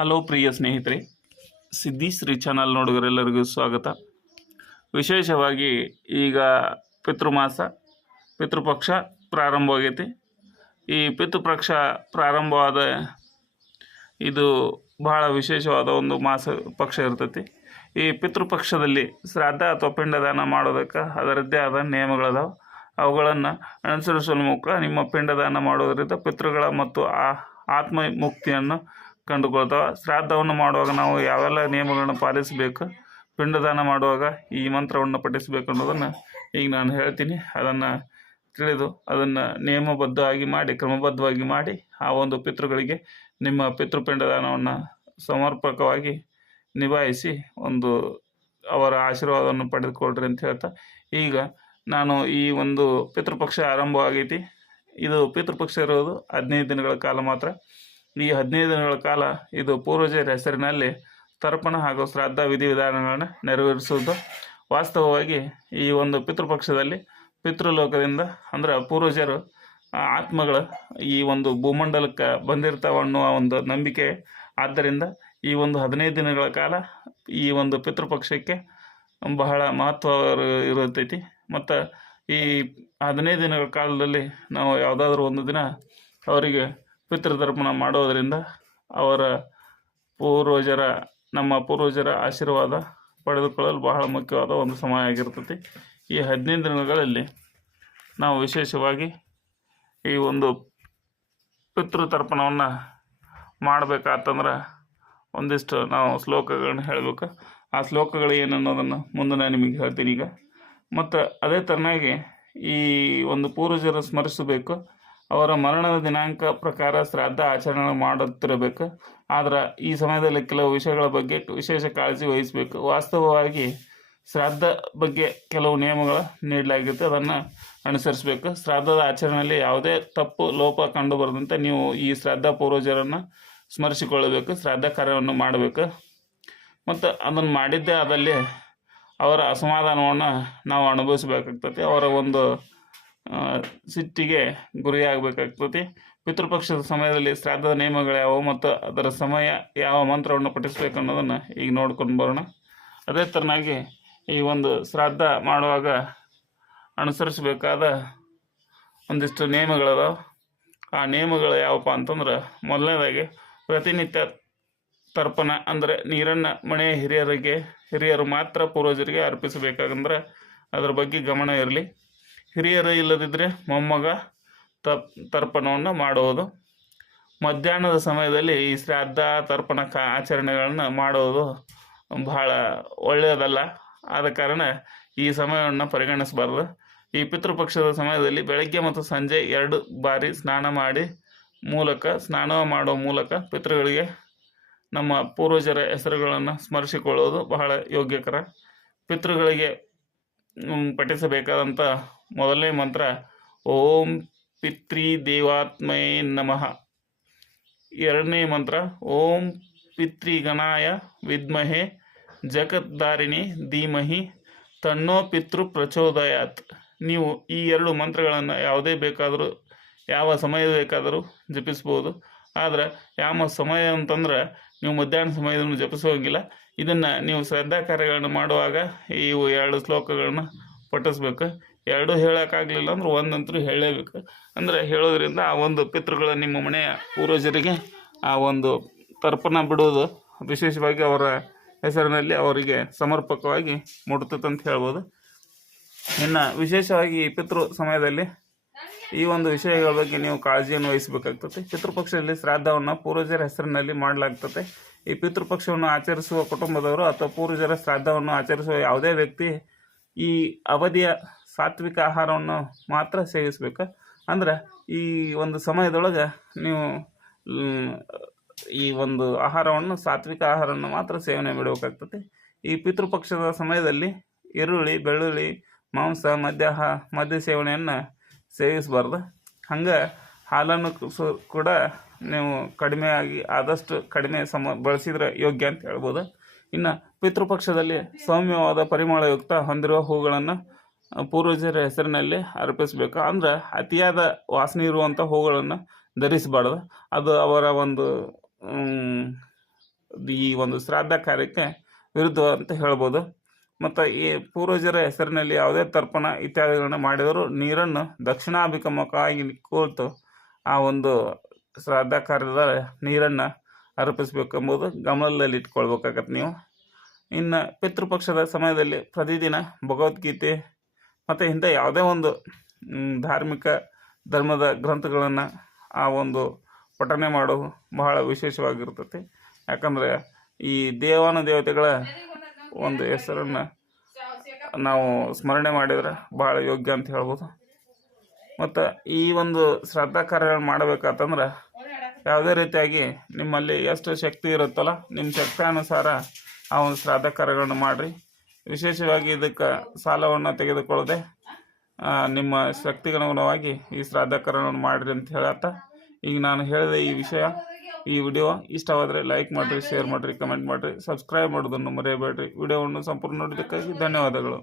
Hello ಪ್ರಿಯ ಸ್ನೇಹಿತರೆ ಸಿದ್ದೀಶ್ರೀ channel ನೋಡುಗರೆಲ್ಲರಿಗೂ ಸ್ವಾಗತ. ವಿಶೇಷವಾಗಿ ಈಗ ಪಿತೃಮಾಸ, ಪಿತೃಪಕ್ಷ ಪ್ರಾರಂಭವಾಗೈತಿ. ಈ ಪಿತೃಪಕ್ಷ ಪ್ರಾರಂಭವಾದ ಇದು ಬಹಳ ವಿಶೇಷವಾದ ಒಂದು ಮಾಸ ಪಕ್ಷ ಇರ್ತೈತಿ. ಈ ಪಿತೃಪಕ್ಷದಲ್ಲಿ ಶ್ರಾದ್ದ ಅಥವಾ ಪಿಂಡದಾನ ಮಾಡೋದಕ್ಕೆ ಅದರದ್ದೇ ಆದ ನಿಯಮಗಳದಾವೆ. ಅವುಗಳನ್ನು ಅನುಸರಿಸುವ ಮೂಲಕ ನಿಮ್ಮ ಪಿಂಡದಾನ ಮಾಡೋದರಿಂದ ಪಿತೃಗಳ ಮತ್ತು ಆ ಆತ್ಮ ಮುಕ್ತಿಯನ್ನು ಕಂಡುಕೊಳ್ತಾವೆ ಶ್ರಾದ್ದವನ್ನು ಮಾಡುವಾಗ ನಾವು ಯಾವೆಲ್ಲ ನಿಯಮಗಳನ್ನು ಪಾಲಿಸಬೇಕು, ಪಿಂಡದಾನ ಮಾಡುವಾಗ ಈ ಮಂತ್ರವನ್ನು ಪಠಿಸಬೇಕು ಅನ್ನೋದನ್ನು ಈಗ ನಾನು ಹೇಳ್ತೀನಿ. ಅದನ್ನು ತಿಳಿದು ಅದನ್ನು ನಿಯಮಬದ್ಧವಾಗಿ ಮಾಡಿ, ಕ್ರಮಬದ್ಧವಾಗಿ ಮಾಡಿ ಆ ಒಂದು ಪಿತೃಗಳಿಗೆ ನಿಮ್ಮ ಪಿತೃಪಿಂಡದಾನವನ್ನು ಸಮರ್ಪಕವಾಗಿ ನಿಭಾಯಿಸಿ ಒಂದು ಅವರ ಆಶೀರ್ವಾದವನ್ನು ಪಡೆದುಕೊಳ್ಳ್ರಿ ಅಂತ ಹೇಳ್ತಾ. ಈಗ ನಾನು ಈ ಒಂದು ಪಿತೃಪಕ್ಷ ಆರಂಭವಾಗೈತಿ. ಇದು ಪಿತೃಪಕ್ಷ ಇರೋದು ಹದಿನೈದು ದಿನಗಳ ಕಾಲ ಮಾತ್ರ. ಈ ಹದಿನೈದು ದಿನಗಳ ಕಾಲ ಇದು ಪೂರ್ವಜರ ಹೆಸರಿನಲ್ಲಿ ತರ್ಪಣ ಹಾಗೂ ಶ್ರಾದ್ದ ವಿಧಿವಿಧಾನಗಳನ್ನು ನೆರವೇರಿಸುವುದು. ವಾಸ್ತವವಾಗಿ ಈ ಒಂದು ಪಿತೃಪಕ್ಷದಲ್ಲಿ ಪಿತೃಲೋಕದಿಂದ ಅಂದ್ರೆ ಪೂರ್ವಜರು ಆತ್ಮಗಳು ಈ ಒಂದು ಭೂಮಂಡಲಕ್ಕೆ ಬಂದಿರ್ತಾವೆ ಅನ್ನುವ ಒಂದು ನಂಬಿಕೆ. ಆದ್ದರಿಂದ ಈ ಒಂದು ಹದಿನೈದು ದಿನಗಳ ಕಾಲ ಈ ಒಂದು ಪಿತೃಪಕ್ಷಕ್ಕೆ ಬಹಳ ಮಹತ್ವ ಇರು- ಇರುತ್ತೈತಿ. ಮತ್ತು ಈ ಹದಿನೈದು ದಿನಗಳ ಕಾಲದಲ್ಲಿ ನಾವು ಯಾವುದಾದ್ರೂ ಒಂದು ದಿನ ಅವರಿಗೆ ಪಿತೃತರ್ಪಣ ಮಾಡೋದರಿಂದ ಅವರ ಪೂರ್ವಜರ, ನಮ್ಮ ಪೂರ್ವಜರ ಆಶೀರ್ವಾದ ಪಡೆದುಕೊಳ್ಳಲು ಬಹಳ ಮುಖ್ಯವಾದ ಒಂದು ಸಮಯ ಆಗಿರ್ತೈತಿ. ಈ ಹದಿನೈದು ದಿನಗಳಲ್ಲಿ ನಾವು ವಿಶೇಷವಾಗಿ ಈ ಒಂದು ಪಿತೃತರ್ಪಣವನ್ನು ಮಾಡಬೇಕಾತಂದ್ರೆ ಒಂದಿಷ್ಟು ನಾವು ಶ್ಲೋಕಗಳನ್ನ ಹೇಳಬೇಕು. ಆ ಶ್ಲೋಕಗಳು ಏನು ಅನ್ನೋದನ್ನು ಮುಂದೆ ನಾನು ನಿಮಗೆ ಹೇಳ್ತೀನಿ ಈಗ. ಮತ್ತು ಅದೇ ಥರನಾಗಿ ಈ ಒಂದು ಪೂರ್ವಜರ ಸ್ಮರಿಸಬೇಕು. ಅವರ ಮರಣದ ದಿನಾಂಕ ಪ್ರಕಾರ ಶ್ರಾದ್ದ ಆಚರಣೆ ಮಾಡುತ್ತಿರಬೇಕು. ಆದರೆ ಈ ಸಮಯದಲ್ಲಿ ಕೆಲವು ವಿಷಯಗಳ ಬಗ್ಗೆ ವಿಶೇಷ ಕಾಳಜಿ ವಹಿಸಬೇಕು. ವಾಸ್ತವವಾಗಿ ಶ್ರಾದ್ದ ಬಗ್ಗೆ ಕೆಲವು ನಿಯಮಗಳು ನೀಡಲಾಗಿರುತ್ತೆ. ಅದನ್ನು ಅನುಸರಿಸಬೇಕು. ಶ್ರಾದ್ದದ ಆಚರಣೆಯಲ್ಲಿ ಯಾವುದೇ ತಪ್ಪು, ಲೋಪ ಕಂಡುಬರದಂತೆ ನೀವು ಈ ಶ್ರಾದ್ದ ಪೂರ್ವಜರನ್ನು ಸ್ಮರಿಸಿಕೊಳ್ಳಬೇಕು. ಶ್ರಾದ್ದ ಕಾರ್ಯವನ್ನು ಮಾಡಬೇಕು. ಮತ್ತು ಅದನ್ನು ಮಾಡಿದ್ದೇ ಆದಲ್ಲಿ ಅವರ ಅಸಮಾಧಾನವನ್ನು ನಾವು ಅನುಭವಿಸಬೇಕಾಗ್ತದೆ ಅವರ ಒಂದು ಸಿಟ್ಟಿಗೆ ಗುರಿಯಾಗಬೇಕಾಗ್ತದೆ. ಪಿತೃಪಕ್ಷದ ಸಮಯದಲ್ಲಿ ಶ್ರಾದ್ದದ ನಿಯಮಗಳು ಯಾವುವು ಮತ್ತು ಅದರ ಸಮಯ ಯಾವ ಮಂತ್ರವನ್ನು ಪಠಿಸಬೇಕು ಅನ್ನೋದನ್ನು ಈಗ ನೋಡ್ಕೊಂಡು ಬರೋಣ. ಅದೇ ಥರನಾಗಿ ಈ ಒಂದು ಶ್ರಾದ್ದ ಮಾಡುವಾಗ ಅನುಸರಿಸಬೇಕಾದ ಒಂದಿಷ್ಟು ನಿಯಮಗಳದಾವ. ಆ ನಿಯಮಗಳು ಯಾವಪ್ಪ ಅಂತಂದ್ರೆ ಮೊದಲನೇದಾಗಿ ಪ್ರತಿನಿತ್ಯ ತರ್ಪಣ ಅಂದರೆ ನೀರನ್ನು ಮನೆಯ ಹಿರಿಯರಿಗೆ, ಹಿರಿಯರು ಮಾತ್ರ ಪೂರ್ವಜರಿಗೆ ಅರ್ಪಿಸಬೇಕಾಗಂದ್ರೆ ಅದರ ಬಗ್ಗೆ ಗಮನ ಇರಲಿ. ಹಿರಿಯರು ಇಲ್ಲದಿದ್ದರೆ ಮೊಮ್ಮಗ ತಪ್, ತರ್ಪಣವನ್ನು ಮಾಡುವುದು. ಮಧ್ಯಾಹ್ನದ ಸಮಯದಲ್ಲಿ ಈ ಶ್ರಾದ್ದ, ತರ್ಪಣ ಕಾ, ಆಚರಣೆಗಳನ್ನು ಮಾಡುವುದು ಬಹಳ ಒಳ್ಳೆಯದಲ್ಲ. ಆದ ಕಾರಣ ಈ ಸಮಯವನ್ನು ಪರಿಗಣಿಸಬಾರ್ದು. ಈ ಪಿತೃಪಕ್ಷದ ಸಮಯದಲ್ಲಿ ಬೆಳಗ್ಗೆ ಮತ್ತು ಸಂಜೆ ಎರಡು ಬಾರಿ ಸ್ನಾನ ಮಾಡಿ ಮೂಲಕ, ಸ್ನಾನ ಮಾಡುವ ಮೂಲಕ ಪಿತೃಗಳಿಗೆ ನಮ್ಮ ಪೂರ್ವಜರ ಹೆಸರುಗಳನ್ನು ಸ್ಮರಿಸಿಕೊಳ್ಳುವುದು ಬಹಳ ಯೋಗ್ಯಕರ. ಪಿತೃಗಳಿಗೆ ಪಠಿಸಬೇಕಾದಂಥ ಮೊದಲನೇ ಮಂತ್ರ, ಓಂ ಪಿತೃ ದೇವಾತ್ಮೇ ನಮಃ. ಎರಡನೇ ಮಂತ್ರ, ಓಂ ಪಿತೃಗಣಾಯ ವಿದ್ಮಹೆ ಜಗದ್ದಾರಿಣಿ ಧೀಮಹಿ ತನ್ನೋ ಪಿತೃ ಪ್ರಚೋದಯಾತ್. ನೀವು ಈ ಎರಡು ಮಂತ್ರಗಳನ್ನು ಯಾವುದೇ ಬೇಕಾದರೂ, ಯಾವ ಸಮಯ ಬೇಕಾದರೂ ಜಪಿಸ್ಬೋದು. ಆದರೆ, ಯಾವ ಸಮಯ ಅಂತಂದ್ರೆ, ನೀವು ಮಧ್ಯಾಹ್ನ ಸಮಯದನ್ನು ಜಪಿಸೋಂಗಿಲ್ಲ. ಇದನ್ನು ನೀವು ಶ್ರದ್ಧಾ ಕಾರ್ಯಗಳನ್ನು ಮಾಡುವಾಗ ಇವು ಎರಡು ಶ್ಲೋಕಗಳನ್ನು ಪಠಿಸ್ಬೇಕು. ಎರಡು ಹೇಳೋಕ್ಕಾಗಲಿಲ್ಲ ಅಂದ್ರೆ ಒಂದಂತರೂ ಹೇಳಲೇಬೇಕು ಅಂದರೆ ಹೇಳೋದ್ರಿಂದ ಆ ಒಂದು ಪಿತೃಗಳ ನಿಮ್ಮ ಮನೆಯ ಪೂರ್ವಜರಿಗೆ ಆ ಒಂದು ತರ್ಪಣ ಬಿಡೋದು ವಿಶೇಷವಾಗಿ ಅವರ ಹೆಸರಿನಲ್ಲಿ ಅವರಿಗೆ ಸಮರ್ಪಕವಾಗಿ ಅಂತ ಹೇಳ್ಬೋದು. ಇನ್ನು ವಿಶೇಷವಾಗಿ ಪಿತೃ ಸಮಯದಲ್ಲಿ ಈ ಒಂದು ವಿಷಯಗಳ ಬಗ್ಗೆ ನೀವು ಕಾಳಜಿಯನ್ನು ವಹಿಸಬೇಕಾಗ್ತದೆ. ಪಿತೃಪಕ್ಷದಲ್ಲಿ ಶ್ರಾದ್ದವನ್ನು ಪೂರ್ವಜರ ಹೆಸರಿನಲ್ಲಿ ಮಾಡಲಾಗ್ತದೆ. ಈ ಪಿತೃಪಕ್ಷವನ್ನು ಆಚರಿಸುವ ಕುಟುಂಬದವರು ಅಥವಾ ಪೂರ್ವಜರ ಶ್ರಾದ್ದವನ್ನು ಆಚರಿಸುವ ಯಾವುದೇ ವ್ಯಕ್ತಿ ಈ ಅವಧಿಯ ಸಾತ್ವಿಕ ಆಹಾರವನ್ನು ಮಾತ್ರ ಸೇವಿಸಬೇಕು. ಅಂದ್ರೆ ಈ ಒಂದು ಸಮಯದೊಳಗೆ ನೀವು ಈ ಒಂದು ಆಹಾರವನ್ನು, ಸಾತ್ವಿಕ ಆಹಾರವನ್ನು ಮಾತ್ರ ಸೇವನೆ ಮಾಡಬೇಕಾಗ್ತದೆ ಈ ಪಿತೃಪಕ್ಷದ ಸಮಯದಲ್ಲಿ ಈರುಳ್ಳಿ, ಬೆಳ್ಳುಳ್ಳಿ, ಮಾಂಸ ಮದ್ಯ ಹಾ- ಮದ್ಯ ಸೇವನೆಯನ್ನು ಸೇವಿಸಬಾರ್ದು. ಹಂಗೆ ಹಾಲನ್ನು ಕೂಡ ನೀವು ಕಡಿಮೆ ಆಗಿ ಆದಷ್ಟು ಕಡಿಮೆ ಸಮ, ಬಳಸಿದ್ರೆ ಯೋಗ್ಯ ಅಂತ ಹೇಳ್ಬೋದು. ಇನ್ನು ಪಿತೃಪಕ್ಷದಲ್ಲಿ ಸೌಮ್ಯವಾದ ಪರಿಮಳಯುಕ್ತ ಹೊಂದಿರುವ ಹೂಗಳನ್ನು ಪೂರ್ವಜರ ಹೆಸರಿನಲ್ಲಿ ಅರ್ಪಿಸಬೇಕು. ಅಂದ್ರೆ ಅತಿಯಾದ ವಾಸನೆ ಇರುವಂಥ ಹೂಗಳನ್ನು ಧರಿಸಬಾರ್ದು. ಅದು ಅವರ ಒಂದು ಈ ಒಂದು ಶ್ರಾದ್ದ ಕಾರ್ಯಕ್ಕೆ ವಿರುದ್ಧ ಅಂತ ಹೇಳ್ಬೋದು. ಮತ್ತು ಈ ಪೂರ್ವಜರ ಹೆಸರಿನಲ್ಲಿ ಯಾವುದೇ ತರ್ಪಣ ಇತ್ಯಾದಿಗಳನ್ನು ಮಾಡಿದರೂ ನೀರನ್ನು ದಕ್ಷಿಣಾಭಿಮುಖವಾಗಿ ಕೂತು ಆ ಒಂದು ಶ್ರಾದ್ದ ಕಾರ್ಯದ ನೀರನ್ನು ಅರ್ಪಿಸಬೇಕೆಂಬುದು ಗಮನದಲ್ಲಿ ಇಟ್ಕೊಳ್ಬೇಕಾಗತ್ತೆ ನೀವು. ಇನ್ನು ಪಿತೃಪಕ್ಷದ ಸಮಯದಲ್ಲಿ ಪ್ರತಿದಿನ ಭಗವದ್ಗೀತೆ ಮತ್ತು ಇಂಥ ಯಾವುದೇ ಒಂದು ಧಾರ್ಮಿಕ ಧರ್ಮದ ಗ್ರಂಥಗಳನ್ನು ಆ ಒಂದು ಪಠನೆ ಮಾಡೋದು ಬಹಳ ವಿಶೇಷವಾಗಿರ್ತೈತಿ. ಯಾಕಂದರೆ ಈ ದೇವಾನು ದೇವತೆಗಳ ಒಂದು ಹೆಸರನ್ನು ನಾವು ಸ್ಮರಣೆ ಮಾಡಿದ್ರೆ ಬಹಳ ಯೋಗ್ಯ ಅಂತ ಹೇಳ್ಬೋದು. ಮತ್ತು ಈ ಒಂದು ಶ್ರದ್ಧಾ ಕಾರ್ಯಗಳು ಮಾಡಬೇಕಾತಂದ್ರೆ ಯಾವುದೇ ರೀತಿಯಾಗಿ ನಿಮ್ಮಲ್ಲಿ ಎಷ್ಟು ಶಕ್ತಿ ಇರುತ್ತಲ್ಲ ನಿಮ್ಮ ಶಕ್ತಿಯಾನುಸಾರ ಆ ಒಂದು ಶ್ರಾದ್ದ ಕಾರ್ಯಗಳನ್ನು ಮಾಡಿರಿ. ವಿಶೇಷವಾಗಿ ಇದಕ್ಕೆ ಸಾಲವನ್ನು ತೆಗೆದುಕೊಳ್ಳದೆ ನಿಮ್ಮ ಶಕ್ತಿಗನುಗುಣವಾಗಿ ಈ ಶ್ರಾದ್ದಕರಣವನ್ನು ಮಾಡಿರಿ ಅಂತ ಹೇಳತ್ತ ಈಗ ನಾನು ಹೇಳಿದೆ ಈ ವಿಷಯ, ಈ ವಿಡಿಯೋ ಇಷ್ಟವಾದರೆ ಲೈಕ್ ಮಾಡಿರಿ ಶೇರ್ ಮಾಡಿರಿ ಕಮೆಂಟ್ ಮಾಡಿರಿ ಸಬ್ಸ್ಕ್ರೈಬ್ ಮಾಡೋದನ್ನು ಮರೆಯಬೇಡ್ರಿ. ವಿಡಿಯೋವನ್ನು ಸಂಪೂರ್ಣ ನೋಡಿದ್ದಕ್ಕಾಗಿ ಧನ್ಯವಾದಗಳು.